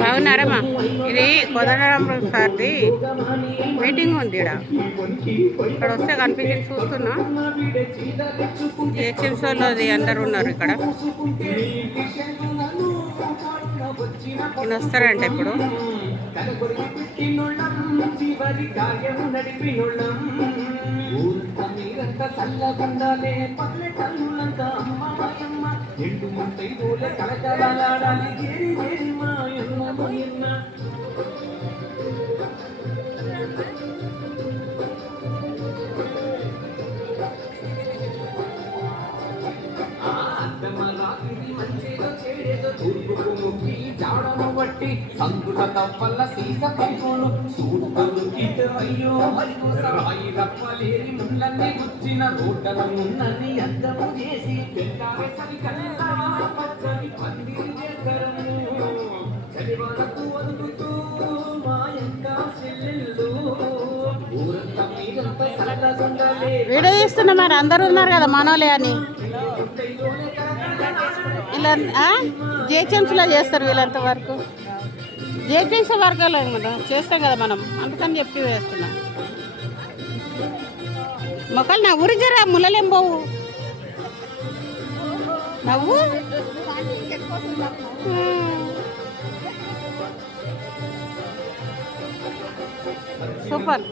బాగున్నారమ్మా. ఇది కోదండరామరావు సార్ది మీటింగ్ ఉంది. ఇక్కడ వస్తే కనిపించింది, చూస్తున్నా. జిహెచ్ఎంసీ వాళ్ళది అందరు ఉన్నారు ఇక్కడ. ఈయన వస్తారంట ఇప్పుడు. బట్టి సందుల తవ్వల్ల సీస పైకోను సూడుకలు కిట అయ్యో అయ్యో సాయి రప్పలేరి ముళ్ళన్ని గుచ్చిన రోడ్డల మున్నని అద్దము చేసి పెట్టారే సరికల్లా పచ్చని పందిరి చేకరము చలివానకు వదులుతూ మాయంక చెల్లెళ్ళు ఊరంతా మీరంతా సరళగుండలే. వీడియో తీస్తున్నా మరి, అందరూ ఉన్నారు కదా మనోలే అని. ఇలా జిహెచ్ఎంసీలో చేస్తారు వీళ్ళంత వరకు. జిహెచ్ఎంసీ వర్గాలు కదా చేస్తాం కదా మనం, అందుకని చెప్పి వేస్తున్నాం. మొక్కలు నా ఊరి జరా ముళ్ళలేం పోవు నవ్వు. సూపర్.